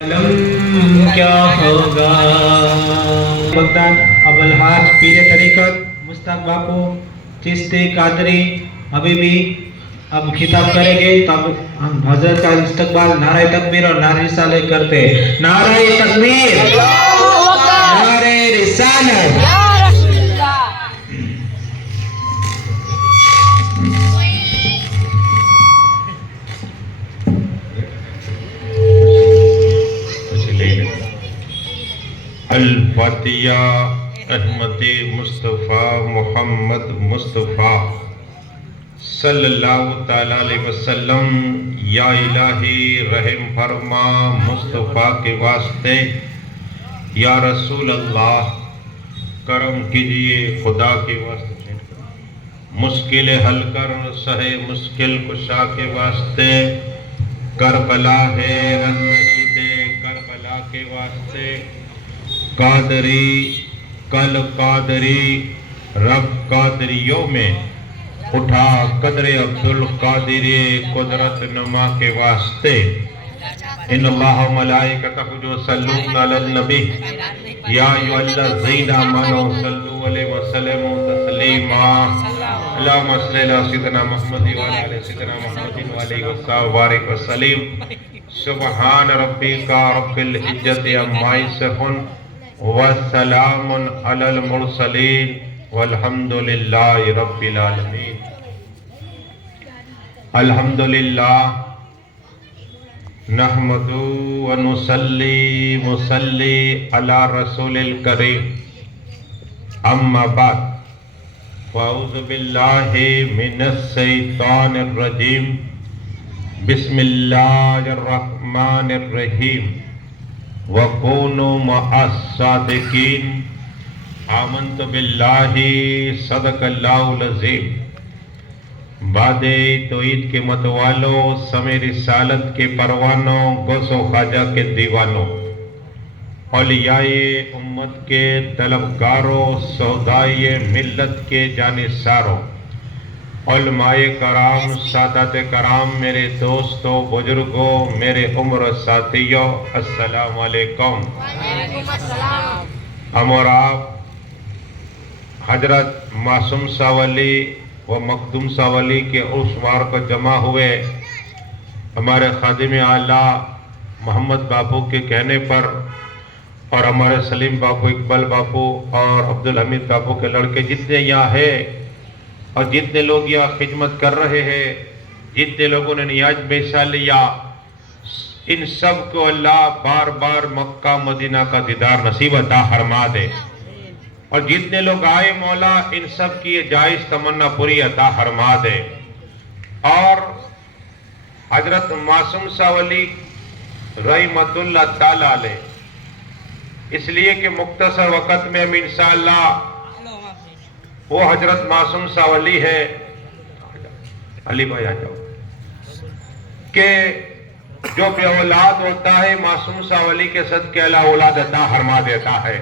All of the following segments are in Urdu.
کیا ہوگا بغداد ابوالحاج پیر طریقت مشتاق باپو چشتی قادری حبیبی اب خطاب کریں گے تب ہم حضرت کا استقبال نعرہ تکبیر اور نعرہ رسالت کرتے ہیں۔ نعرہ تکبیر، نعرہ رسالت۔ الفاتحہ احمد مصطفیٰ محمد مصطفیٰ صلی اللہ تعالیٰ علیہ وسلم۔ یا الہی رحم فرما مصطفیٰ کے واسطے، یا رسول اللہ کرم کیجئے خدا کے واسطے، مشکل حل کر سہے مشکل کشا کے واسطے، کربلا ہے رن شہید کربلا کے واسطے، قادری کل قادری رب قادریوں میں اٹھا قدر عبدالقادر قدرت نما کے واسطے۔ ان اللہ و ملائکتہ یصلون علی النبی یا ایھا الذین آمنوا صلوا علیہ وسلموا تسلیما۔ اللہم صل علی سیدنا محمد وعلی آل سیدنا محمد وعلیہ وسلم وسلم۔ سبحان ربک رب العزت عما یصفون وسلام علی المرسلین والحمدللہ رب العالمین۔ الحمدللہ نحمد ونصلی علی رسول الکریم، اما بعد فاعوذ باللہ من الشیطان الرجیم، بسم اللہ الرحمن الرحیم۔ وَكُونُوا مَعَ الصَّادِقِينَ۔ آمنت باللہ صدق اللہ العظیم۔ بعد توحید کے متوالوں، سمے رسالت کے پروانوں، غوث و خواجہ کے دیوانوں، اولیاء امت کے طلبگاروں، سودائے ملت کے جانثاروں، علماء کرام، سادات کرام، میرے دوستوں، بزرگوں، میرے عمر ساتھیوں، السلام علیکم۔ ہم اور آپ حضرت معصوم شاہ ولی و مخدوم شاہ ولی کے عرس مبارک کو جمع ہوئے، ہمارے خادم اعلیٰ محمد باپو کے کہنے پر، اور ہمارے سلیم باپو، اقبال باپو اور عبدالحمید باپو کے لڑکے جتنے یہاں ہیں اور جتنے لوگ یہاں خدمت کر رہے ہیں، جتنے لوگوں نے نیاز میں حصہ لیا، ان سب کو اللہ بار بار مکہ مدینہ کا دیدار نصیب عطا فرما دے، اور جتنے لوگ آئے مولا ان سب کی یہ جائز تمنا پوری عطا فرما دے۔ اور حضرت معصوم شاہ ولی رحمۃ اللہ تعالیٰ علیہ، اس لیے کہ مختصر وقت میں ہم انشاءاللہ وہ حضرت معصوم شاہ ولی ہے، علی بھائی آ جاؤ، کہ جو بے اولاد ہوتا ہے معصوم شاہ ولی کے صدقے اللہ اولاد عطا فرما دیتا ہے۔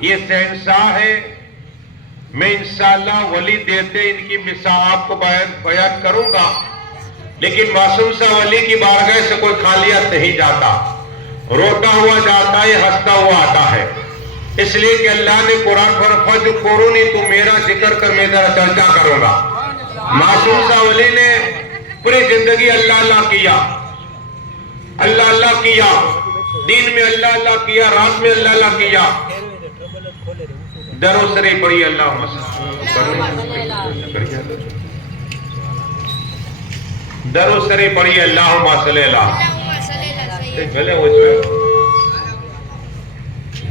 یہ شہنشاہ ہے، میں انشاءاللہ ولی دیتے ان کی مثال آپ کو بیان کروں گا، لیکن معصوم شاہ ولی کی بارگاہ سے کوئی خالیت نہیں جاتا، روتا ہوا جاتا ہے، ہنستا ہوا آتا ہے۔ اس لیے کہ اللہ نے قرآن پر فَذْكُرُونِی، تو میرا ذکر کر میں تیرا چرچا کروں گا۔ معصوم شاہ ولی نے پوری زندگی اللہ اللہ کیا، اللہ اللہ کیا، دین میں اللہ اللہ کیا، رات میں اللہ اللہ کیا۔ درو شریف پڑھی اللہم درو شریف پڑھی اللہم صلی اللہ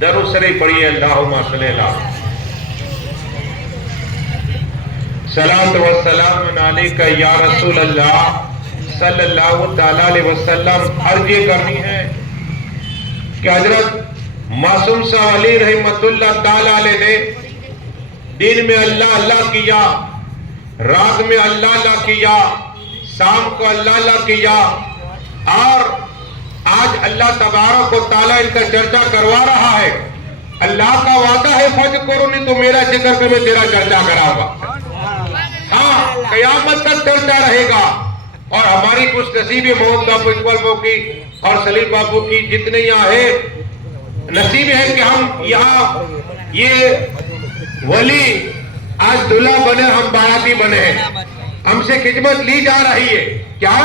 درو شریف پڑھی اللہم صلی اللہ۔ صلاۃ و سلام علیک یا رسول اللہ صلی اللہ تعالیٰ علیہ وسلم۔ عرض یہ کرنی ہے کہ حضرت معصوم شاہ ولی رحمۃ اللہ تعالیٰ علیہ نے دن میں اللہ اللہ کیا، رات میں اللہ اللہ کیا، شام کو اللہ اللہ کیا، اور آج اللہ تبارک و تعالیٰ ان کا چرچا کروا رہا ہے۔ اللہ کا وعدہ ہے فَذْكُرُونِی، تو میرا ذکر کر میں تیرا چرچا کراؤں گا۔ ہاں، قیامت تک چلتا رہے گا، اور ہماری خوش نصیبی محمد باپو اقبال باپو کی اور سلیم باپو کی جتنے یہاں ہیں نصیب ہے کہ ہم یہاں یہ ولی آج دلہا بنے ہم باراتی بنے ہیں. ہم سے خدمت لی جا رہی ہے. کیا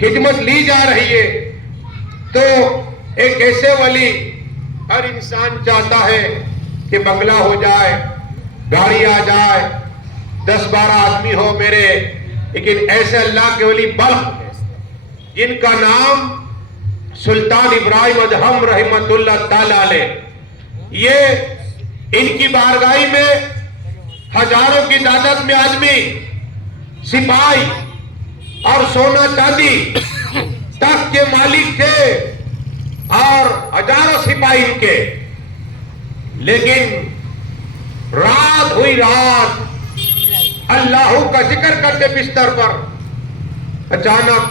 خدمت لی جا رہی ہے؟ تو ایک ایسے ولی ہر انسان چاہتا ہے کہ بنگلہ ہو جائے, گاڑی آ جائے, 10-12 آدمی ہو میرے, لیکن ایسے اللہ کے ولی بلخ جن کا نام سلطان ابراہیم ادہم رحمت اللہ تعالی علیہ, یہ ان کی بارگاہی میں ہزاروں کی تعداد میں آدمی, سپاہی اور سونا چاندی تخت کے مالک تھے اور ہزاروں سپاہی ان کے. لیکن رات ہوئی رات اللہ کا ذکر کرتے بستر پر, اچانک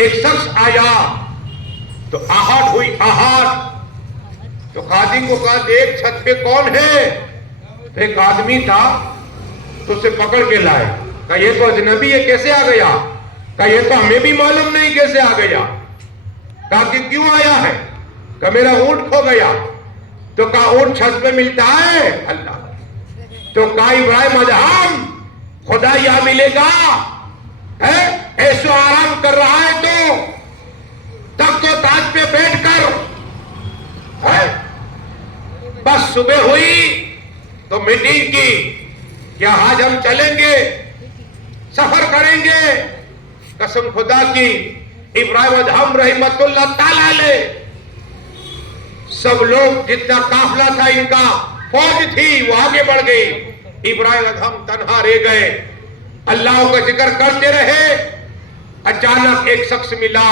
ایک شخص آیا تو آہٹ ہوئی آہٹ. تو خادم کو کہا دیکھ چھت پہ کون ہے؟ تو ایک آدمی تھا تو اسے پکڑ کے لائے. کہا یہ تو اجنبی ہے, کیسے آ گیا؟ کہا یہ تو ہمیں بھی معلوم نہیں کیسے آ گیا. کہا کہ کیوں آیا ہے؟ کہا میرا اونٹ کھو گیا. تو کہا اونٹ چھت پہ ملتا ہے؟ اللہ. تو کہا ابراہیم ادہم خدا یہاں ملے گا, ایسو آرام کر رہا ہے تو تخت و تاج پہ بیٹھ کر. بس صبح ہوئی تو میٹنگ کی, کیا آج ہم چلیں گے, سفر کریں گے؟ قسم خدا کی ابراہیم ادہم رحمت اللہ تعالی علیہ سب لوگ جتنا قافلہ تھا ان کا فوج تھی وہ آگے بڑھ گئی. ابراہیم ادہم تنہا رہ گئے, اللہ کا ذکر کرتے رہے. اچانک ایک شخص ملا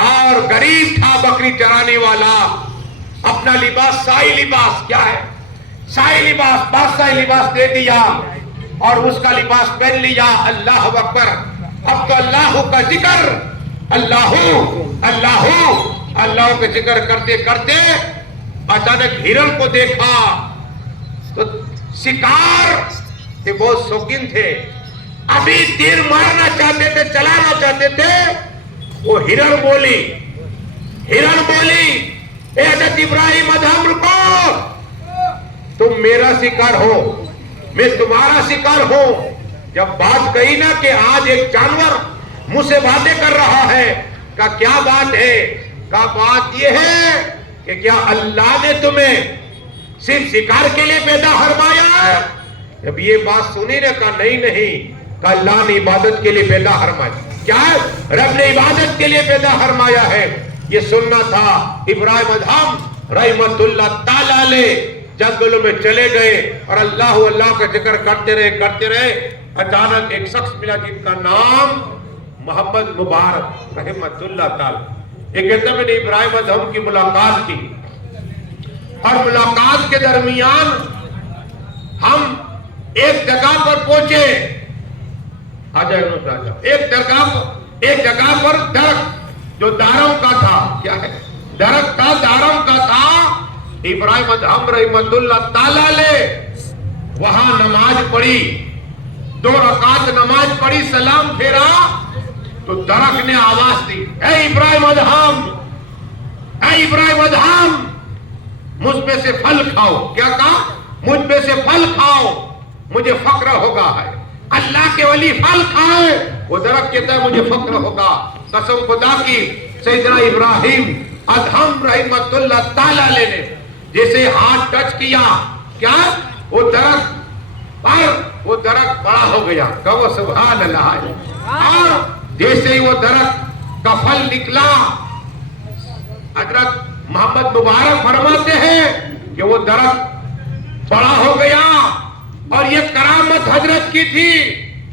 اور غریب تھا, بکری چرانے والا, اپنا لباس شاہی لباس, کیا ہے شاہی لباس, بادشاہی لباس دے دیا اور اس کا لباس پہن لیا. اللہ اکبر. اب تو اللہ کا ذکر, اللہ اللہ اللہ کا ذکر کرتے کرتے اچانک ہرن کو دیکھا. تو شکار کے بہت شوقین تھے, ابھی تیر مارنا چاہتے تھے, چلانا چاہتے تھے. وہ ہرن بولی اے حضرت ابراہیم ادہم رکو, تم میرا شکار ہو, میں تمہارا شکار ہوں. جب بات کہی نا کہ آج ایک جانور مجھ سے باتیں کر رہا ہے, کہا کیا بات ہے؟ کہا بات یہ ہے کہ کیا اللہ نے تمہیں صرف شکار کے لیے پیدا فرمایا ہے؟ جب یہ بات سنی نے کہا نہیں, کہا اللہ نے عبادت کے لیے پیدا فرمایا. کیا رب نے عبادت کے لیے پیدا فرمایا ہے, یہ سننا تھا. ابراہیم ادہم رحمت اللہ تعالی علیہ جنگلوں میں چلے گئے اور اللہ کا ذکر کرتے رہے. اچانک ایک شخص ملا جن کا نام محمد مبارک رحمت اللہ تعالی. یہ کہتے میں نے ابراہیم ادہم کی ملاقات کی اور ملاقات کے درمیان ہم ایک جگہ پر پہنچے. ایک جگہ پر درخت جو دارم کا تھا, کیا ہے درخت کا دارم کا تھا. ابراہیم ادہم رحمت اللہ تعالی علیہ وہاں نماز پڑھی, 2 رکعت نماز پڑھی, سلام پھیرا تو درخت نے آواز دی, اے ابراہیم ادہم مجھ پہ سے پھل کھاؤ. کیا کہا؟ مجھ پہ سے پھل کھاؤ, مجھے فخر ہوگا. ہے اللہ کے ولی پھل کھائے, وہ درخت کہتا ہے مجھے فخر ہوگا. قسم خدا کی سیدنا ابراہیم ادہم رحمت اللہ تعالی علیہ نے جیسے ہاتھ ٹچ کیا, کیا وہ درخت بڑا ہو گیا. کہو سبحان اللہ. اور جیسے ہی وہ درخت کا پھل نکلا, حضرت محمد مبارک فرماتے ہیں کہ وہ درخت بڑا ہو گیا. اور یہ کرامت حضرت کی تھی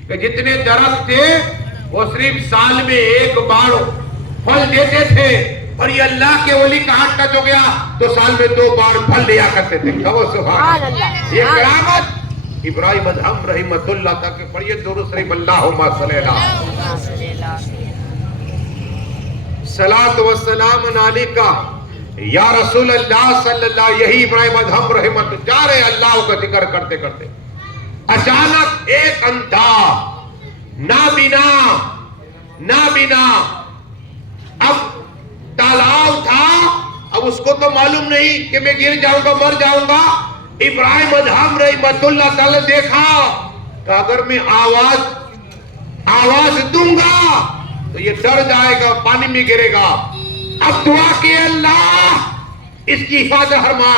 کہ جتنے درخت تھے وہ صرف سال میں ایک بار پھل دیتے تھے, اور یہ اللہ کے ولی کا ہاتھ ٹچ ہو گیا تو سال میں 2 بار پھل لیا کرتے تھے. کہو سبحان اللہ. یہ کرامت ابراہیم ادہم رحمت اللہ تک پڑھیے درود شریف اللہم صلی اللہ صلاۃ و سلام علیکہ یا رسول اللہ صلی اللہ. یہی ابراہیم ادہم رحمت جا رہے اللہ کا ذکر کرتے کرتے اچانک ایک اندھا نابینا اب تالاب تھا، اب اس کو تو معلوم نہیں کہ میں گر جاؤں گا، مر جاؤں گا۔ ابراہیم ادہم رحمت اللہ تعالی دیکھا کہ اگر میں آواز دوں گا تو یہ ڈر جائے گا، پانی میں گرے گا۔ اب دعا کی اللہ اس کی حفاظت فرما،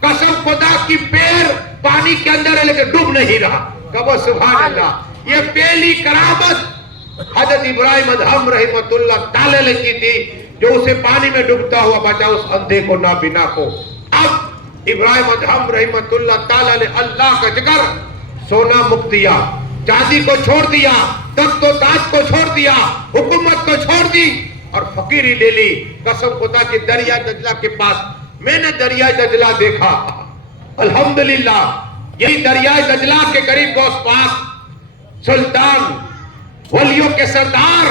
قسم خدا کی پیر پانی کے اندر ہے لیکن ڈوب نہیں رہا۔ کہو سبحان اللہ۔ یہ پہلی کرامت حضرت ابراہیم ادہم رحمت اللہ تعالی نے کی تھی، جو اسے پانی میں ڈوبتا ہوا بچا اس اندھے کو، نابینا کو۔ اب ابراہیم ادہم رحمت اللہ تعالی نے اللہ کا ذکر، سونا مک دیا، چاندی کو چھوڑ دیا، تخت و تاج کو چھوڑ دیا، حکومت کو چھوڑ دی اور فقیری لے لی۔ قسم خدا کے دریا دجلہ کے پاس میں نے دریا دجلہ دیکھا، الحمدللہ۔ یہی دریا دجلہ کے قریب غوث پاک سلطان ولیوں کے سردار،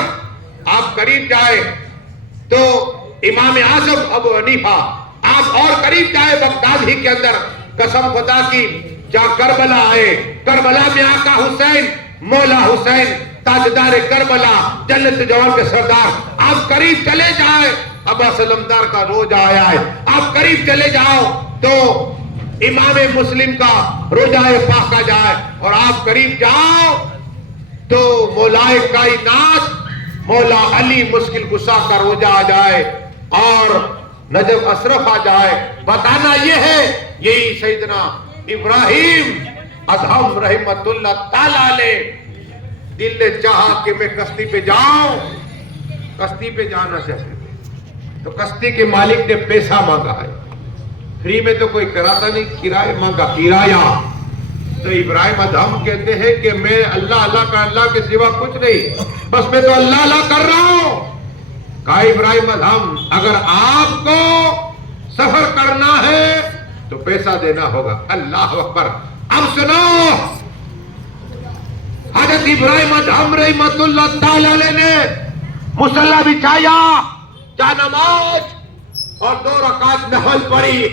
آپ قریب جائے تو امام اعظم ابو حنیفہ، آپ اور قریب جائے بغداد ہی کے اندر، قسم خدا کی جہاں کربلا آئے، کربلا میں آقا حسین، مولا حسین، تاجدار کربلا، جنت جوان کے سردار، آپ قریب چلے جائے، ابا سلمدار کا روزہ آیا ہے، آپ قریب چلے جاؤ تو امام مسلم کا روزہ پاک آ جائے، اور آپ قریب جاؤ تو مولائے کائنات مولا علی مشکل کشا کا روزہ آ جائے اور نجف اشرف آ جائے۔ بتانا یہ ہے، یہی سیدنا ابراہیم ادہم رحمت اللہ تعالی نے دل نے چاہا کہ میں کشتی پہ جاؤں، کشتی پہ جانا چاہتے تھے تو کشتی کے مالک نے پیسہ مانگا ہے، فری میں تو کوئی کراتا نہیں، کرایہ مانگا، کرایہ۔ تو ابراہیم ادہم کہتے ہیں کہ میں اللہ کے سوا کچھ نہیں، بس میں تو اللہ کر رہا ہوں۔ کہا ابراہیم ادہم اگر آپ کو سفر کرنا ہے تو پیسہ دینا ہوگا۔ اللہ اکبر۔ اب سنو، حضرت ابراہیم ادہم رحمت اللہ تعالی نے مصلی بچھایا، جانماز اور 2 رکعت نفل پڑھی۔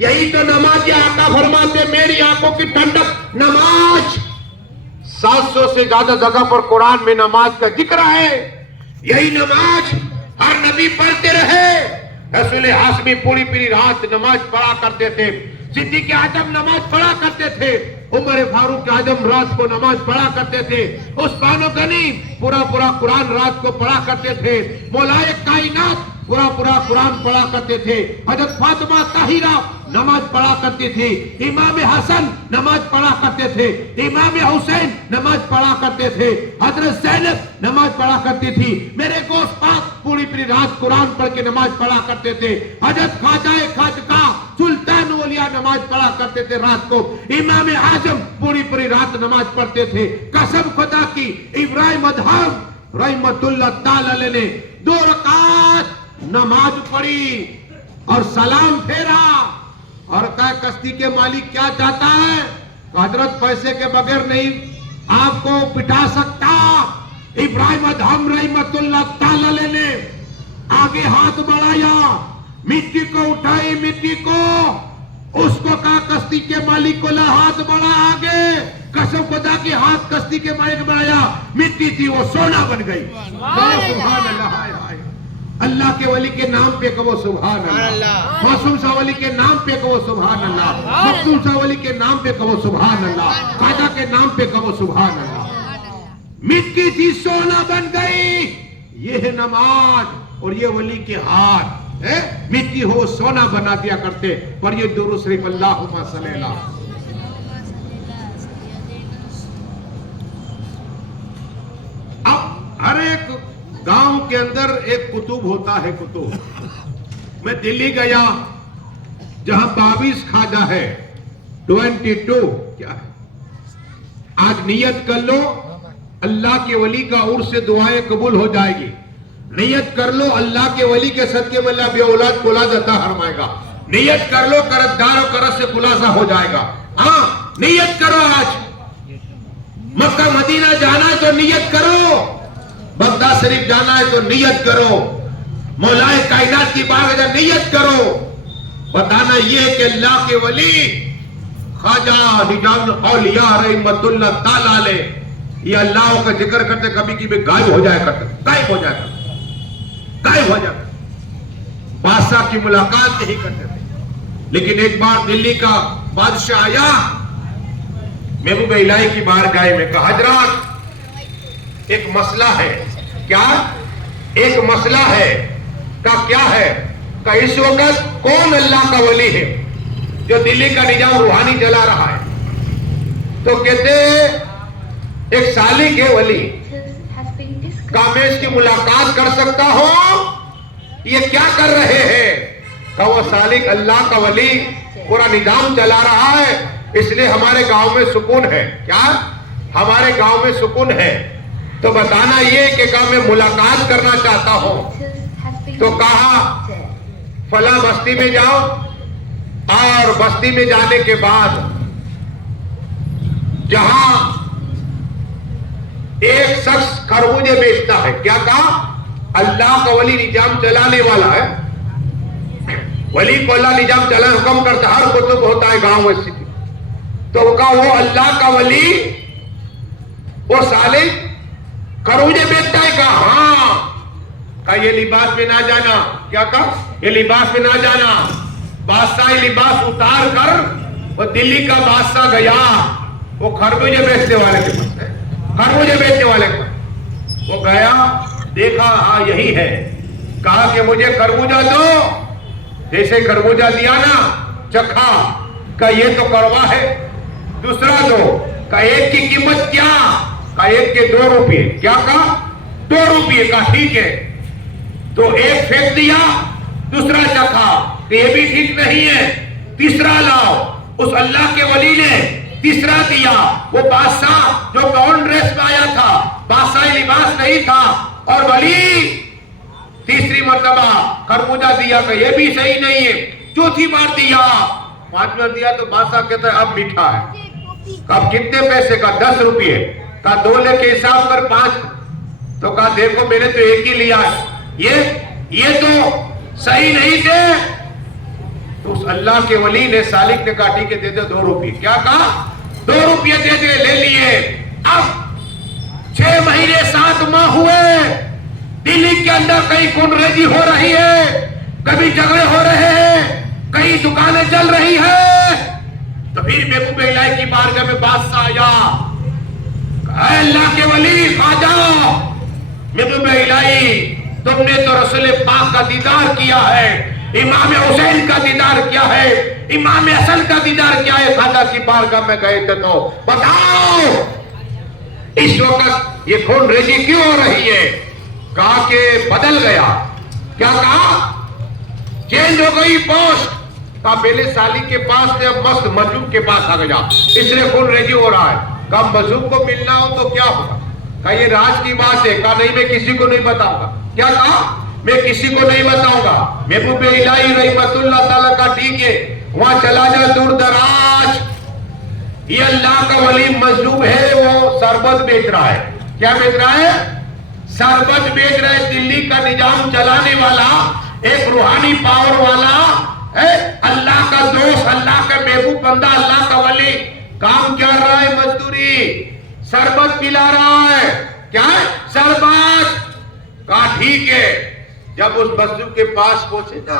یہی تو نماز یہ آقا فرماتے میری آنکھوں کی ٹھنڈک نماز۔ 700 سے زیادہ جگہ پر قرآن میں نماز کا ذکر ہے۔ یہی نماز ہر نبی پڑھتے رہے۔ رسول ہاشمی پوری رات نماز پڑھا کرتے تھے، صدیق اعظم نماز پڑھا کرتے تھے، عمر فاروق اعظم رات کو نماز پڑھا کرتے تھے، عثمان غنی پورا قرآن رات کو پڑھا کرتے تھے، مولائے کائنات پورا قرآن پڑھا کرتے تھے، حضرت فاطمہ طاہرہ نماز پڑھا کرتے تھے، امام حسن نماز پڑھا کرتے تھے، امام حسین نماز پڑھا کرتے تھے، حضرت زینب نماز پڑھا کرتی تھی، میرے گوشت پاک پوری رات قرآن پڑھ کے نماز پڑھا کرتے تھے، حضرت خواجہ خواجگاہ سلطان اولیاء نماز پڑھا کرتے تھے رات کو، امام اعظم پوری رات نماز پڑھتے تھے۔ قسم خدا کی ابراہیم ادہم رحمت اللہ تعالی نے 2 رکعت نماز پڑھی اور سلام پھیرا اور کہا کشتی کے مالک کیا چاہتا ہے؟ حضرت پیسے کے بغیر نہیں آپ کو بٹھا سکتا۔ ابراہیم ادہم رحمت اللہ تعالی نے آگے ہاتھ بڑھایا، مٹی کو اٹھائی، مٹی کو، اس کو کہا کشتی کے مالک کو لا، ہاتھ بڑھا آگے، قسم خدا کی ہاتھ کشتی کے مالک بڑھایا، مٹی تھی وہ سونا بن گئی۔ سبحان اللہ۔ اللہ کے ولی کے نام پہ کہو سبحان اللہ، معصوم شاہ ولی کے نام پہ کہو سبحان اللہ، مخدوم شاہ ولی کے نام پہ کہو سبحان اللہ، خواجہ کے نام پہ کہو سبحان اللہ۔ مٹی تھی سونا بن گئی۔ یہ ہے نماز اور یہ ولی کے ہاتھ، مٹی ہو سونا بنا دیا کرتے۔ پر یہ درود شریف اللہم صلی اللہ۔ اب ہر ایک گاؤں کے اندر ایک کتب ہوتا ہے، کتب۔ میں دلی گیا جہاں 22 خواجہ ہے، 22 کیا ہے، آج نیت کر لو اللہ کے ولی کا عرس سے دعائیں قبول ہو جائے گی، نیت کر لو اللہ کے ولی کے صدقے میں اللہ بے اولاد اولاد عطا فرمائے گا، نیت کر لو قرضدار و قرض سے خلاصہ ہو جائے گا۔ ہاں نیت کرو، آج مکہ مدینہ جانا ہے تو نیت کرو، بغداد شریف جانا ہے تو نیت کرو، مولائے کائنات کی بارگاہ نیت کرو۔ بتانا یہ ہے کہ اللہ کے ولی خواجہ نظام الاولیاء رحمت اللہ تعالی علیہ یہ اللہ کا ذکر کرتے کبھی کبھی غائب ہو جایا کرتے، غائب ہو جایا کرتے، غائب ہو جاتا، بادشاہ کی ملاقات نہیں کرتے تھے۔ لیکن ایک بار دلی کا بادشاہ آیا محبوب الہی کی بارگاہ میں، کہا حضرات ایک مسئلہ ہے۔ کیا؟ ایک مسئلہ ہے۔ کہا کیا ہے؟ کہ اس وقت کون اللہ کا ولی ہے جو دلی کا نظام روحانی چلا رہا ہے؟ تو کہتے ایک سالک ہے ولی، کہا میں اس کی ملاقات کر سکتا ہوں؟ یہ کیا کر رہے ہیں؟ کہا وہ سالک اللہ کا ولی پورا نظام چلا رہا ہے، اس لیے ہمارے گاؤں میں سکون ہے۔ کیا؟ ہمارے گاؤں میں سکون ہے۔ تو بتانا یہ کہ کہا میں ملاقات کرنا چاہتا ہوں۔ تو کہا فلاں بستی میں جاؤ، اور بستی میں جانے کے بعد جہاں ایک شخص خربوزے بیچتا ہے، کیا کہا؟ اللہ کا ولی نظام چلانے والا ہے، ولی کو اللہ نظام چلانے حکم کرتا ہے، ہر کتب ہوتا ہے گاؤں میں سٹی۔ تو کہا وہ اللہ کا ولی وہ سالک خربوزے بیچتا ہے؟ کہا ہاں۔ کہا یہ لباس میں نہ جانا۔ کیا کہا؟ یہ لباس میں نہ جانا۔ بادشاہ لباس اتار کر وہ دلی کا بادشاہ گیا وہ خربوزے بیچنے والے کے پاس، خربوزے بیچنے والے کے پاس وہ گیا، دیکھا ہاں یہی ہے، کہا کہ مجھے خربوزہ دو۔ جیسے خربوزہ دیا نا، چکھا، کہا یہ تو کڑوا ہے، دوسرا دو۔ کہا ایک کی قیمت کیا؟ کہا ایک کے 2 روپے۔ کیا کہا؟ 2 روپے۔ کہا ٹھیک ہے۔ تو ایک پھینک دیا، دوسرا چکھا، کہ یہ بھی ٹھیک نہیں ہے، تیسرا لاؤ۔ اس اللہ کے ولی نے تیسرا دیا۔ وہ بادشاہ جو گاؤن ڈریس میں آیا تھا، بادشاہی لباس نہیں تھا، اور ولی تیسری مرتبہ خربوزہ دیا کہ یہ بھی صحیح نہیں ہے، چوتھی بار دیا، 5 بار دیا تو بادشاہ کہتا ہے اب میٹھا ہے۔ اب کتنے پیسے کا؟ 10 روپے۔ کہا 2 لے کے حساب کر 5۔ تو کہا دیکھو میں نے تو ایک ہی لیا ہے، یہ تو صحیح نہیں تھے۔ تو اس اللہ کے ولی نے سالک نے کہا ٹھیک ہے دے دے 2 روپے۔ کیا کہا؟ 2 روپے دے دے، لے لیے۔ اب 6 مہینے 7 ماہ ہوئے، دلی کے اندر کہیں خون ریزی ہو رہی ہے، کبھی جھگڑے ہو رہے ہیں، کہیں دکانیں چل رہی ہیں۔ تو پھر محبوب الہی کی بارگاہ میں بادشاہ آیا، اے اللہ کے ولی خواجہ محبوب الہی، تم نے تو رسول پاک کا دیدار کیا ہے، امام حسین کا دیدار کیا ہے، امام حسن کا دیدار کیا ہے، خواجہ کی بارگاہ میں گئے تھے، تو بتاؤ اس وقت یہ خون ریزی کیوں ہو رہی ہے؟ کہا کہ بدل گیا۔ کیا کہا؟ چینج ہو گئی پوسٹ۔ کہا پہلے سالی کے پاس تھے، اب مست مظلوم کے پاس آ گیا، اس لیے خون ریزی ہو رہا ہے۔ کہا مظلوم کو ملنا ہو تو کیا ہوگا؟ کہا یہ راز کی بات ہے۔ کہا نہیں میں کسی کو نہیں بتاؤں گا۔ کیا کہا؟ میں کسی کو نہیں بتاؤں گا۔ محبوب الہی رحمت اللہ تعالیٰ کا ٹھیک ہے، وہاں چلا جا دور دراز، یہ اللہ کا ولی مظلوم ہے، وہ شربت بیچ رہا ہے۔ کیا بیچ رہا ہے؟ شربت بیچ رہا ہے۔ دلی کا نظام چلانے والا، ایک روحانی پاور والا، اللہ کا دوست، اللہ کا محبوب بندہ، اللہ کا ولی کام کیا رہا ہے؟ مزدوری، شربت پلا رہا ہے۔ کیا ہے؟ شربت۔ کہا ٹھیک ہے۔ جب اس مظلوم کے پاس پہنچے نا،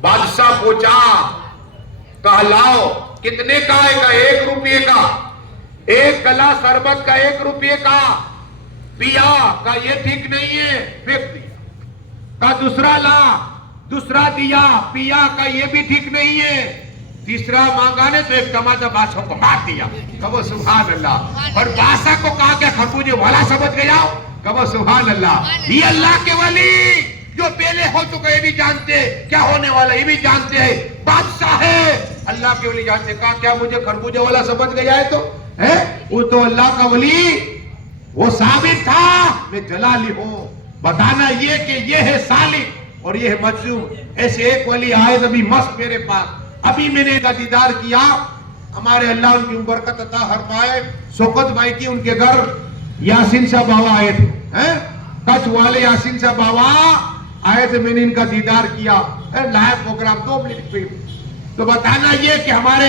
بادشاہ پوچھا، کہا لاؤ کتنے کا ہے؟ کہا 1 روپے کا۔ 1 گلا شربت کا 1 روپے کا۔ پیا، کہا یہ ٹھیک نہیں ہے، پھینک دیا۔ کہا دوسرا لا، دوسرا دیا، پیا، کہا یہ بھی ٹھیک نہیں ہے۔ تیسرا مانگا نے تو ایک ٹماٹر بادشاہ کو مار دیا۔ کہو سبحان اللہ۔ اور بادشاہ کو کہا کہ خربوزے والا سمجھ گیا۔ کہو سبحان اللہ۔ یہ اللہ کے ولی جو پہلے ہو چکے یہ بھی جانتے، کیا ہونے والا یہ بھی جانتے ہیں، بادشاہ ہے، اللہ کے ولی جانتے۔ کہا کیا مجھے خربوزے والا سمجھ گیا ہے؟ تو وہ تو اللہ کا ولی، وہ ثابت تھا میں جلالی ہوں۔ بتانا یہ کہ یہ ہے سالک اور یہ ہے مظلوم۔ ایسے ایک ولی آئے ابھی مست میرے پاس، ابھی میں نے کا دیدار کیا، ہمارے اللہ ان کی برکت عطا فرمائے۔ سوکت بھائی کی ان کے گھر یاسین صاحب بابا آئے تھے، کچھ والے یاسین صاحب بابا آئے تھے، میں نے ان کا دیدار کیا، لائیو پروگرام 2 منٹ پہ۔ تو بتانا یہ کہ ہمارے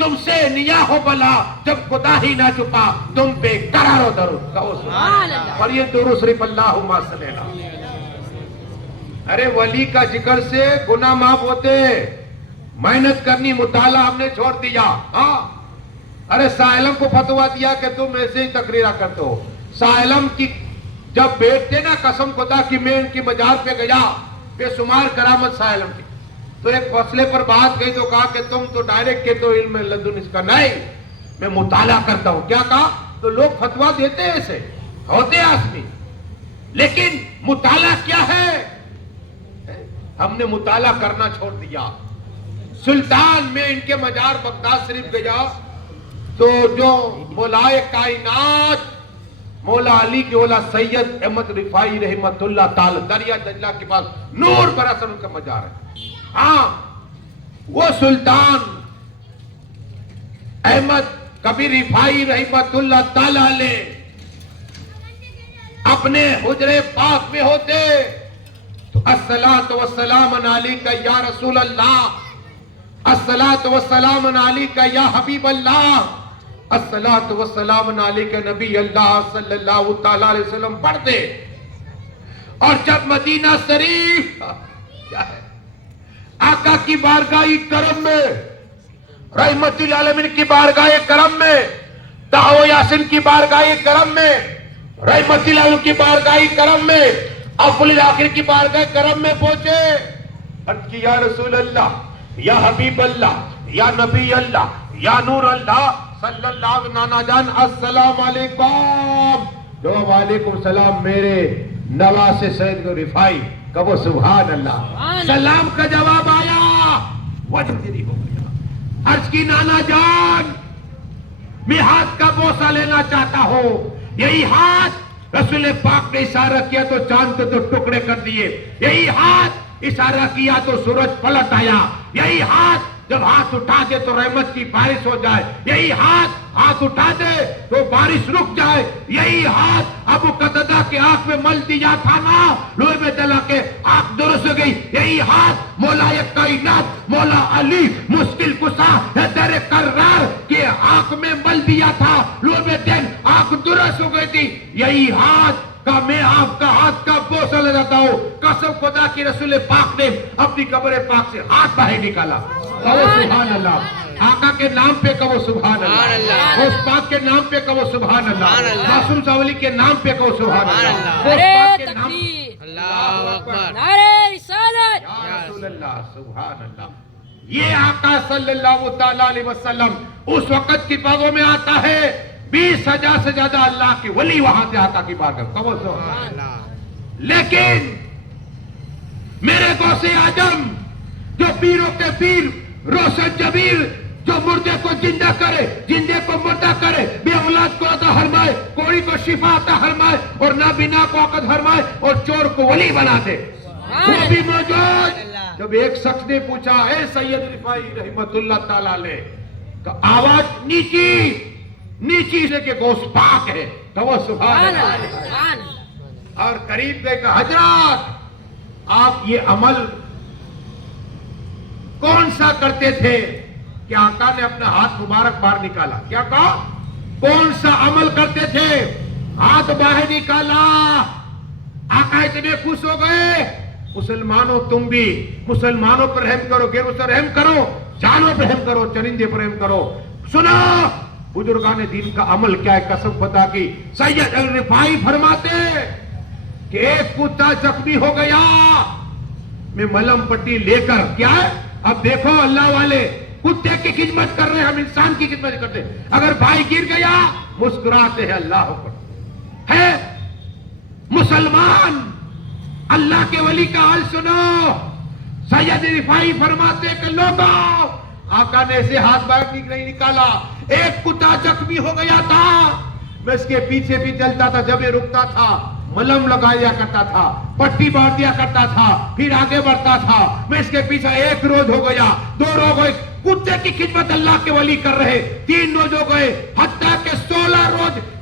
تم سے نیا ہو بلا جب خدا ہی نہ چھپا تم پہ قرار و درود کہو سبحان اللہ اور یہ درود شریف اللہم صلی اللہ. ارے ولی کا ذکر سے گناہ معاف ہوتے. محنت کرنی مطالعہ ہم نے چھوڑ دیا. ہاں ارے سائلم کو فتوا دیا کہ تم ایسے ہی تقریرہ کرتے ہو. سائلم کی جب بیٹھتے نا قسم خدا کی میں ان کی مزار پہ گیا بے شمار کرامت سائلم کی تو ایک فاصلے پر بات گئی تو کہا کہ تم تو ڈائریکٹ کے تو علم لدن اس کا نہیں میں مطالعہ کرتا ہوں. کیا کہا تو لوگ فتوا دیتے ہیں ایسے ہوتے آدمی لیکن مطالعہ کیا ہے ہم نے مطالعہ کرنا چھوڑ دیا. سلطان میں ان کے مزار بغداد شریف گیا تو جو مولائے کائنات مولا علی کے اولا سید احمد رفاعی رحمت اللہ تعالی دریا دجلہ کے پاس نور برسر ان کا مزار ہے. ہاں وہ سلطان احمد کبیر رفاعی رحمت اللہ تعالی علیہ اپنے حجرے پاک میں ہوتے تو الصلاۃ والسلام علیک یا رسول اللہ الصلاۃ والسلام علیک یا حبیب اللہ الصلاۃ والسلام علیک نبی اللہ صلی اللہ تعالی علیہ وسلم پڑھتے. اور جب مدینہ شریف کیا ہے آقا کی بارگاہ کرم میں رحمت العالمین کی بارگاہ کرم میں دعو یاسین کی بارگاہ کرم میں رحمت العالمین کی بارگاہ کرم میں افضل الاخر کی بارگاہ کرم میں پہنچے. عرض کی یا رسول اللہ یا حبیب اللہ یا نبی اللہ یا نور اللہ صلی اللہ علیہ نانا جان السلام علیکم. جو وعلیکم السلام میرے نواز سید رفاعی کہو سبحان اللہ. سلام کا جواب آیا وجہ تیری ہو گیا. عرض کی نانا جان میں ہاتھ کا بوسہ لینا چاہتا ہوں. یہی ہاتھ رسول پاک نے اشارہ کیا تو چاند کو تو ٹکڑے کر دیے. یہی ہاتھ اشارہ کیا تو سورج پلٹ آیا. یہی ہاتھ جب ہاتھ اٹھا دے تو رحمت کی بارش ہو جائے. یہی ہاتھ اٹھا دے تو بارش رک جائے. یہی ہاتھ ابو قتادہ کے آنکھ میں مل دیا تھا نا لوہے میں جلا کے آنکھ درست ہو گئی. یہی ہاتھ مولا کائنات مولا علی مشکل کشا حیدر کرار کے آنکھ میں مل دیا تھا لوہے میں دن آنکھ درست ہو گئی تھی. یہی ہاتھ کا میں آپ کا ہاتھ کا بوسہ لے جاتا ہوں. قسم خدا کی رسول پاک نے اپنی قبر پاک سے ہاتھ باہر نکالا. کہو سبحان اللہ. آقا کے نام پہ کہو سبحان اللہ. اس پاک کے نام پہ کہو سبحان اللہ. معصوم ساولی کے نام پہ کہو سبحان اللہ. نعرہ تکبیر اللہ اکبر نعرہ رسالت یا رسول اللہ سبحان اللہ. یہ آقا صلی اللہ تعالی علیہ وسلم اس وقت کی باغوں میں آتا ہے 20,000 سے زیادہ اللہ کے ولی وہاں سے آقا کی بارگاہ کہو سبحان اللہ. لیکن میرے غوث اعظم جو پیروں کے پیر روشن جبیر جو مردے کو زندہ کرے زندے کو مردہ کرے بے اولاد کو عطا فرمائے کوڑی کو شفا عطا فرمائے اور نابینا کو عقل فرمائے اور چور کو ولی بنا دے وہ بھی موجود. جب ایک شخص نے پوچھا اے سید رفاعی رحمت اللہ تعالی علیہ کہ آواز نیچی سے کہ گوشت پاک ہے تو وہ سبحان اللہ. اور قریب گئے کہ حضرات آپ یہ عمل کون سا کرتے تھے کہ آقا نے اپنا ہاتھ مبارک باہر نکالا. کیا کہا کون سا عمل کرتے تھے ہاتھ باہر نکالا. آقا اتنے خوش ہو گئے. مسلمانوں تم بھی مسلمانوں پر رحم کرو غیروں سے رحم کرو جانوں پر رحم کرو چرندے پر رحم کرو. سنو بزرگان دین کا عمل کیا ہے. قسم خدا کی سید رفاعی فرماتے کہ ایک کتا زخمی ہو گیا میں ملم پٹی لے کر کیا ہے اب دیکھو اللہ والے کتے کی خدمت کر رہے ہیں ہم انسان کی خدمت کرتے ہیں. اگر بھائی گر گیا مسکراتے ہیں اللہ اکبر ہے. مسلمان اللہ کے ولی کا حال سنو. سید رفاعی فرماتے کہ لوگوں آقا نے ایسے ہاتھ باہر نہیں نکالا. ایک کتا زخمی ہو گیا تھا میں اس کے پیچھے بھی چلتا تھا جب یہ رکتا تھا ملم لگا دیا کرتا تھا پٹی باندھ دیا کرتا تھا پھر آگے بڑھتا تھا. میں اس کے پیچھے 1 روز ہو گیا 2 روز ہو گئے. کتے کی خدمت اللہ کے ولی کر رہے 3 روز ہو گئے حتیٰ کہ 16 روز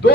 2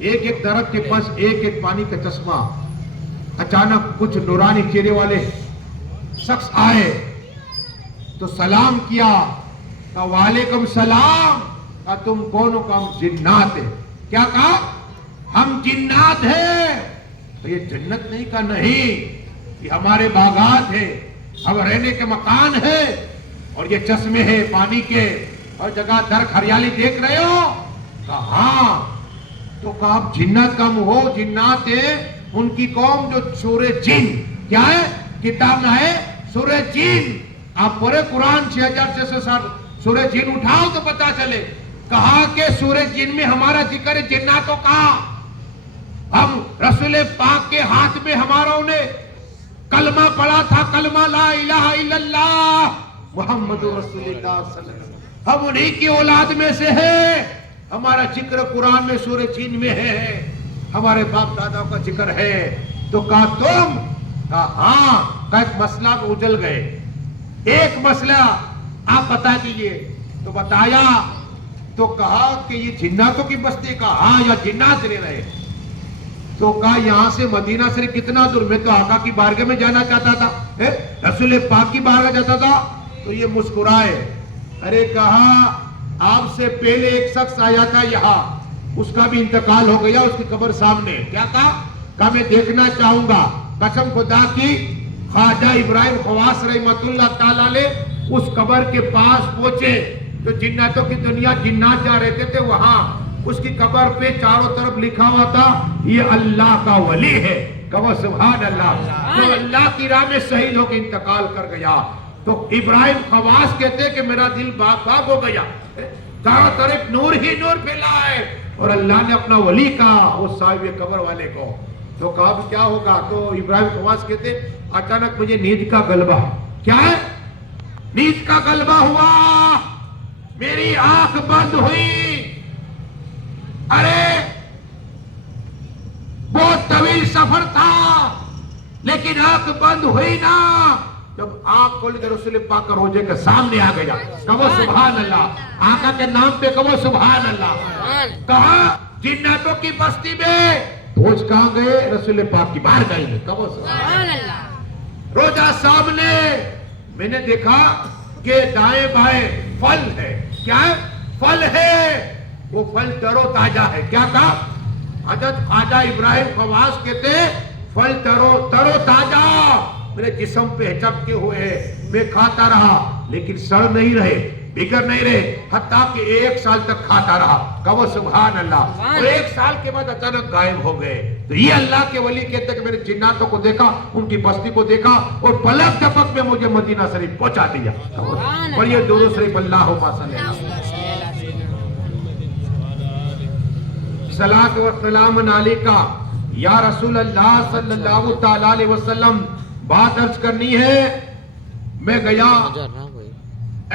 ایک ایک درخت کے پاس ایک ایک پانی کا چشمہ. اچانک کچھ نورانی چہرے والے شخص آئے تو سلام کیا, کہا وعلیکم السلام. کہا تم کون ہو؟ کہا ہم جنات ہیں. کیا کہا؟ ہم جنات ہیں. تو یہ جنت نہیں؟ کہا نہیں, یہ ہمارے باغات ہیں, ہم رہنے کے مکان ہیں, اور یہ چشمے ہیں پانی کے, اور جگہ درخت ہریالی دیکھ رہے ہو؟ کہا ہاں. تو کہا آپ جنات کم ہو؟ جنات ہیں ان کی قوم جو سورہ جن, کیا ہے کتاب میں ہے سورہ جن. آپ پورے قرآن 6600 سورہ جن اٹھاؤ تو پتا چلے. کہا کہ سورہ جن میں ہمارا ذکر ہے جناتوں کا. ہم رسول پاک کے ہاتھ میں ہماروں نے کلمہ پڑھا تھا, کلمہ لا الہ الا اللہ محمد رسول اللہ صلی اللہ علیہ وسلم. ہم انہی کی اولاد میں سے ہیں. ہمارا ذکر قرآن میں سورہ جن میں ہے, ہمارے باپ دادا کا ذکر ہے. تو کہا تم؟ کہا ہاں. کہا ایک مسئلہ میں اجل گئے, ایک مسئلہ آپ بتا دیجئے. تو بتایا. تو کہا کہ یہ جناتوں کی بستی؟ کہا ہاں یا جنات رہ رہے. تو کہا یہاں سے مدینہ شریف کتنا دور؟ میں تو آقا کی بارگاہ میں جانا چاہتا تھا, رسول پاک کی بارگاہ جاتا تھا. تو یہ مسکرائے. ارے کہا آپ سے پہلے ایک شخص آیا تھا یہاں, اس کا بھی انتقال ہو گیا, اس کی قبر سامنے. کیا کہا میں دیکھنا چاہوں گا. قسم خدا کی خواجہ ابراہیم خواص رحمت اللہ تعالی علیہ اس قبر کے پاس پہنچے تو جناتوں کی دنیا جنات جا رہتے تھے وہاں. اس کی قبر پہ چاروں طرف لکھا ہوا تھا یہ اللہ کا ولی ہے. کہو سبحان اللہ. تو اللہ کی راہ میں شہید ہو کے انتقال کر گیا. تو ابراہیم خواص کہتے ہیں کہ میرا دل باغ باغ ہو گیا, چاروں طرف نور ہی نور پھیلا ہے, اور اللہ نے اپنا ولی کہا اس صاحب قبر والے کو. تو کہا بھی کیا ہوگا؟ تو ابراہیم خواص کہتے اچانک مجھے نیند کا غلبہ. کیا ہے؟ نیند کا غلبہ ہوا, میری آنکھ بند ہوئی. ارے بہت طویل سفر تھا لیکن آنکھ بند ہوئی نا. جب آنکھ کھول کے رسول پاک کا روزے کے سامنے آ گیا. کہو سبحان اللہ. آقا کے نام پہ کہو سبحان اللہ. کہا جناتوں کی بستی میں. پہنچ کہاں گئے؟ رسول پاک کی بارگاہ میں. کہو سبحان اللہ. روزہ سامنے. میں نے دیکھا کہ دائیں بائیں پھل ہے. کیا ہے؟ پھل ہے. وہ پھل تر و تازہ ہے. کیا کہا؟ حضرت خواجہ ابراہیم خواص کہتے پھل تر و تازہ میرے جسم پہ چپکے ہوئے ہیں. میں کھاتا رہا لیکن سڑ نہیں رہے, بگڑ نہیں رہے, حتیٰ کہ 1 سال تک کھاتا رہا. کہو سبحان اللہ. اور 1 سال کے بعد اچانک غائب ہو گئے. تو یہ اللہ کے ولی کہتے ہیں کہ میں نے جناتوں کو دیکھا, ان کی بستی کو دیکھا, اور پلک جھپک میں مجھے مدینہ شریف پہنچا دیا. اور یہ درود شریف اللہم صلی اللہ صلاۃ و سلام علیکہ یا رسول اللہ صلی اللہ تعالی علیہ وسلم. بات عرض کرنی ہے. میں گیا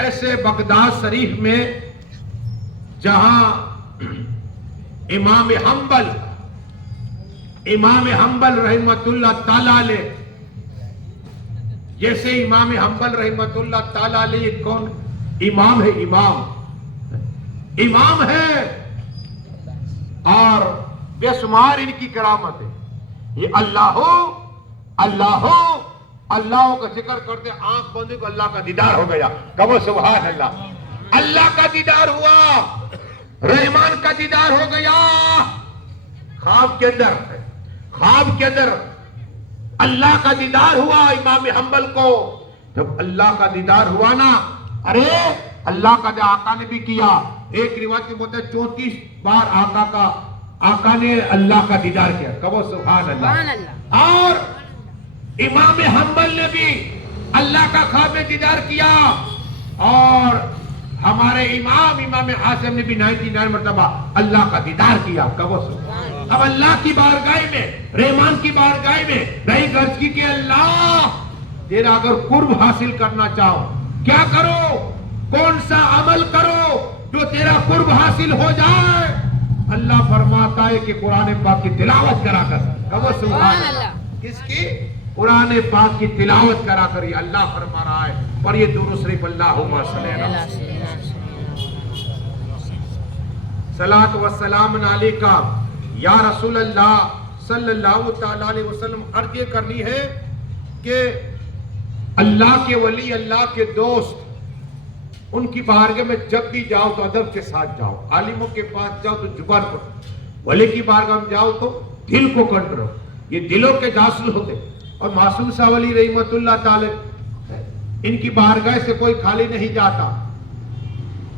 ایسے بغداد شریف میں جہاں امام حنبل رحمت اللہ تعالی علیہ, جیسے امام حنبل رحمت اللہ تعالی علیہ کون امام ہے؟ امام ہے اور بے شمار ان کی کرامت ہے. یہ اللہ کا ذکر کرتے آنکھ بندی کو اللہ کا دیدار ہو گیا. کہو سبحان اللہ. اللہ کا دیدار ہوا, رحمان کا دیدار ہو گیا. خواب کے اندر اللہ کا دیدار ہوا امام حنبل کو. جب اللہ کا دیدار ہوا نا, ارے اللہ کا آقا نے بھی کیا. ایک روایت میں بولتے 34 بار آقا نے اللہ کا دیدار کیا. کہو سبحان اللہ. اور امام حنبل نے بھی اللہ کا خواب میں دیدار کیا, اور ہمارے امام حاسم نے بھی 99 مرتبہ اللہ کا دیدار کیا. کہو سبحان. اب اللہ کی بارگاہ میں, رحمان کی بارگاہ میں نہیں غرض کی کہ اللہ تیرا اگر قرب حاصل کرنا چاہو کیا کرو, کون سا عمل کرو جو تیرا قرب حاصل ہو جائے. اللہ فرماتا ہے کہ قرآن پاک کی تلاوت کرا کر. کہو سبحان اللہ. کس کی؟ قرآن پاک کی تلاوت کرا کر یہ اللہ فرما رہا ہے. پر یہ درود شریف اللہم صلی اللہ صلاۃ و سلام علیکہ یا رسول اللہ صلی اللہ تعالی علیہ وسلم، عرض یہ کرنی ہے کہ اللہ کے ولی، اللہ کے دوست، ان کی بارگاہ میں جب بھی جاؤ تو ادب کے ساتھ جاؤ. عالموں کے پاس جاؤ تو زبان پر، ولی کی بارگاہ میں جاؤ تو دل کو کنٹرول. یہ دلوں کے جاسوس ہوتے. اور معصوم شاہ ولی رحمت اللہ تعالی، ان کی بارگاہ سے کوئی خالی نہیں جاتا.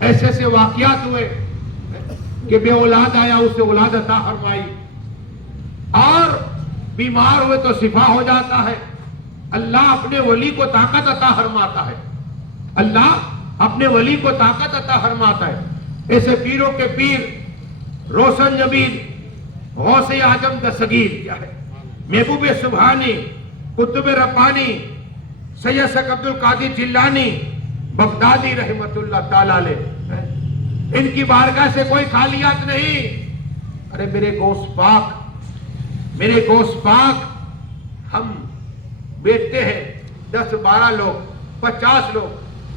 ایسے ایسے واقعات ہوئے کہ بے اولاد آیا، اسے اولاد عطا فرمائی، اور بیمار ہوئے تو شفا ہو جاتا ہے. اللہ اپنے ولی کو طاقت عطا فرماتا ہے. اللہ اپنے ولی کو طاقت عطا فرماتا ہے. ایسے پیروں کے پیر روشن جبین، غوث اعظم دستگیر کیا ہے، محبوب سبحانی، قطب ربانی، سید شیخ عبد القادر جیلانی بغدادی رحمت اللہ تعالی علیہ، ان کی بارگاہ سے کوئی خالیات نہیں. ارے میرے گوشت پاک، میرے گوشت پاک، ہم بیٹھتے ہیں 10-12 لوگ، 50 لوگ،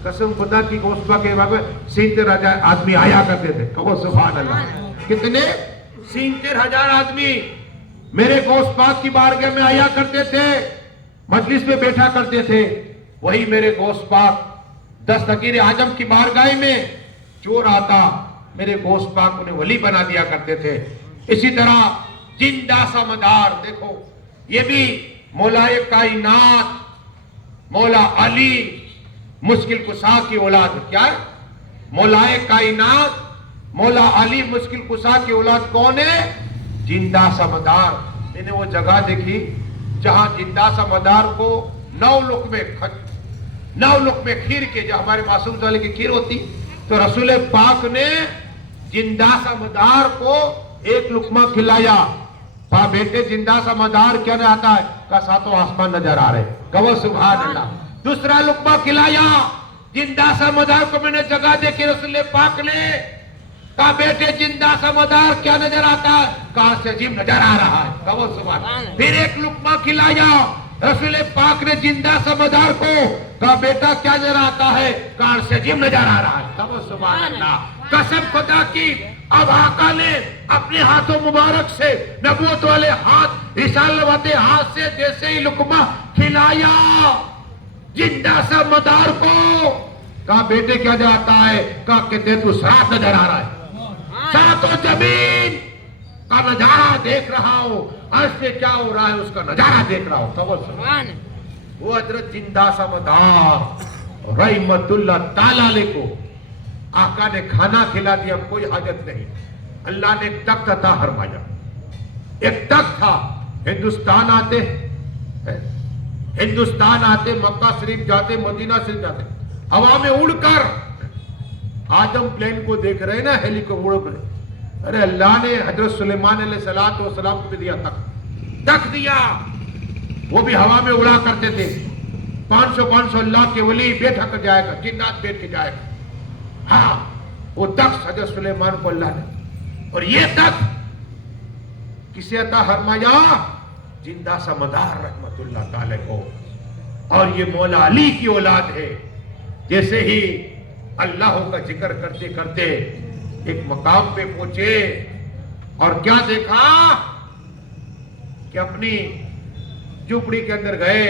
قسم خدا کی گوشت پاک کے بارے میں 70,000 آدمی آیا کرتے تھے. کہو سبحان اللہ. کتنے؟ 70,000 آدمی میرے گوشت پاک کی بارگاہ میں آیا کرتے تھے، مجلس میں بیٹھا کرتے تھے. وہی میرے گوشت پاک دستگیر اعظم کی بارگاہ میں چور آتا، میرے گوشت پاک انہیں ولی بنا دیا کرتے تھے. اسی طرح زندہ سا مدار دیکھو، یہ بھی مولا کائنات مولا علی مشکل کشا کی اولاد ہے. کیا ہے؟ مولا کائنات مولا علی مشکل کشا کی اولاد کون ہے؟ زندہ سا مدار. میں نے وہ جگہ دیکھی جہاں زندہ سا مدار کو 9 لقمے کھیر کے، جو ہمارے معصوم صلی کی کھیر ہوتی، تو رسول پاک نے زندہ سا مدار کو 1 لقمہ کھلایا. کہا بیٹے زندہ سا مدار کیا نہیں آتا ہے؟ کہا 7 آسمان نظر آ رہے. کہو سبحان اللہ. دوسرا لقمہ کھلایا زندہ سا مدار کو، میں نے جگہ دیکھی رسول پاک نے. کہا بیٹے زندہ سا مدار کیا نظر آتا ہے؟ کہا عجیب نظر آ رہا ہے. کہو سبحان اللہ. پھر 1 لقمہ کھلایا رسول پاک نے زندہ سا مدار کو. کہا بیٹا کیا نظر آتا ہے؟ کہا عجیب نظر آ رہا ہے. کہو سبحان اللہ. قسم خدا کی، اب آقا نے اپنے ہاتھوں مبارک سے، نبوت والے ہاتھ، رسالت والے ہاتھ سے جیسے ہی لقمہ کھلایا زندہ سا مدار کو، کہا بیٹے کیا جاتا ہے؟ کہا کہ تو ساتھ نظر آ رہا ہے، ساتوں زمین کا نظارہ دیکھ رہا ہوں، عرش سے کیا ہو رہا ہے اس کا نظارہ دیکھ رہا ہوں. وہ حضرت زندہ سا مدار رحمت اللہ تعالی علیہ کو آقا نے کھانا کھلا دیا، کوئی حاجت نہیں. اللہ نے ایک تخت عطا فرمایا. ایک تخت تھا. ہندوستان آتے، مکہ شریف جاتے، مدینہ شریف جاتے، ہوا میں اڑ کر آدم پلین کو دیکھ رہے نا، ہیلی کو اڑ کر. ارے اللہ نے حضرت سلیمان علیہ السلام کو بھی دیا تخت دیا. وہ بھی ہوا میں اڑا کرتے تھے. 500 اللہ کے ولی بیٹھا کر جائے گا، جنات بیٹھ کے جائے گا. ہاں وہ تخت حضرت سلیمان کو اللہ نے. اور یہ تخت کسے عطا فرمایا؟ زندہ سا مدار رحمت اللہ تعالی کو. اور یہ مولا علی کی اولاد ہے. جیسے ہی اللہ کا ذکر کرتے کرتے ایک مقام پہ پہنچے اور کیا دیکھا کہ اپنی جھوپڑی کے اندر گئے.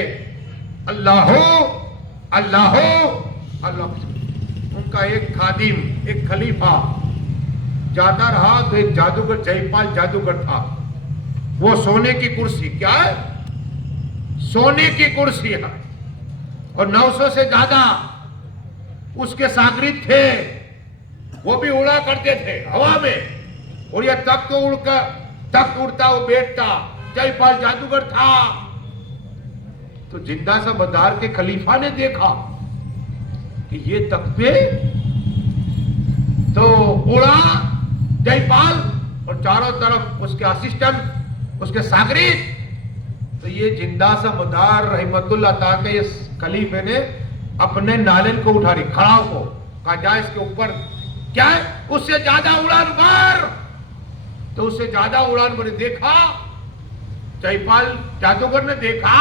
اللہ ہو اللہ ہو اللہ. ان کا ایک خادم، ایک خلیفہ جاتا رہا تو ایک جادوگر، جے پال جادوگر تھا. وہ سونے کی کرسی، کیا ہے؟ سونے کی کرسی ہے، اور 900 سے زیادہ اس کے شاگرد تھے. وہ بھی اڑا کرتے تھے ہوا میں. اور یہ تخت اڑتا وہ بیٹھتا. جے پال جادوگر تھا. تو زندہ سا مدار کے خلیفہ نے دیکھا کہ یہ تخت پہ تو اڑا جے پال، اور چاروں طرف اس کے اسسٹنٹ، اس کے شاگرد. تو یہ زندہ سا مدار رحمت اللہ تعالی کے اس خلیفے نے اپنے نالن کو اٹھا رہی، کھڑا کو کہا جا اس کے اوپر. کیا ہے؟ اس سے زیادہ اڑان بھر. تو اس سے زیادہ اڑان بھر. دیکھا جے پال جادوگر نے دیکھا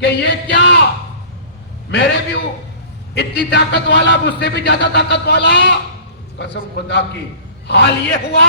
کہ یہ کیا، میرے بھی اتنی طاقت والا، مجھ سے بھی زیادہ طاقت والا. قسم خدا کی حال یہ ہوا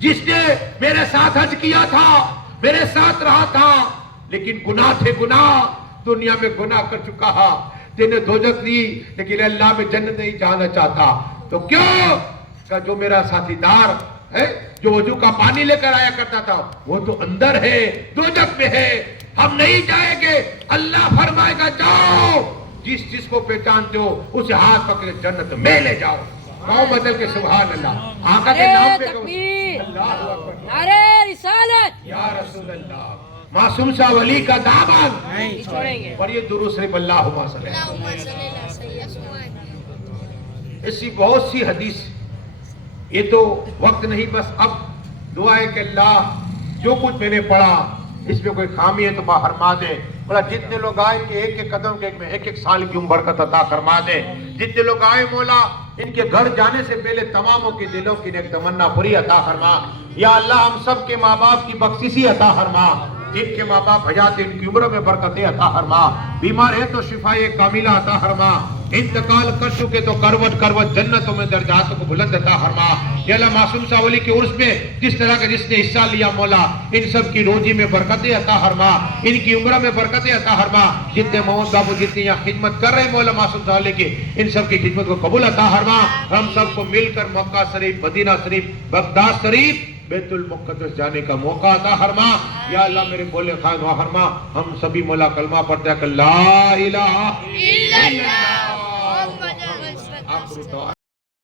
جس نے میرے ساتھ حج کیا تھا، میرے ساتھ رہا تھا، لیکن گناہ تھے گناہ، دنیا میں گناہ کر چکا ہے، تینے دوزخ دی لیکن اللہ میں جنت نہیں جانا چاہتا، تو کیوں کہ جو میرا ساتھی دار ہے، جو وضو کا پانی لے کر آیا کرتا تھا، وہ تو اندر ہے، دوزخ میں ہے، ہم نہیں جائیں گے۔ اللہ فرمائے گا جاؤ، جس کو پہچانتے ہو اسے ہاتھ پکڑے جنت میں لے جاؤ۔ پاؤں بدل کے سبحان اللہ، آقا کے نام پہ تکبیر، اللہ اکبر، نعرہ رسالت، یا رسول اللہ، معصوم شاہ ولی کا دامن، نہیں چھوڑیں گے۔ اور یہ درود شریف اللہم صلی اللہ ایسی بہت سی حدیث، یہ تو وقت نہیں، بس اب دعا ہے کہ اللہ جو کچھ میں نے پڑھا اس میں کوئی خامی ہے تو فرما دے، بولا جتنے لوگ آئے کہ ایک ایک قدم کے میں ایک ایک سال کی عمر برکت عطا فرما دے، جتنے لوگ آئے مولا ان کے گھر جانے سے پہلے تماموں کی دلوں کی ایک تمنا پوری عطا فرما، یا اللہ ہم سب کے ماں باپ کی بخششی عطا فرما، جن کے ماں باپ حیات ان کی عمروں میں برکتیں عطا فرما، بیمار ہے تو شفائے کاملہ عطا فرما، انتقال کر چکے تو کروٹ کروٹ جنتوں میں درجات کو بلند عطا فرما، یا اللہ معصوم شاہ ولی کے عرس میں جس طرح کا جس نے حصہ لیا مولا ان سب کی روزی میں برکتیں عطا فرما، ان کی عمروں میں برکتیں عطا فرما، جتنے محمد بابو جتنی یہاں خدمت کر رہے مولا معصوم شاہ ولی کی ان سب کی خدمت کو قبول عطا فرما، ہم سب کو مل کر مکہ شریف، مدینہ شریف، بغداد شریف، بیت المقدس جانے کا موقع عطا فرما، یا اللہ میرے بولے خان دعا فرما، ہم سبھی مولا کلمہ پڑھتے ہیں کہ لا الہ الا اللہ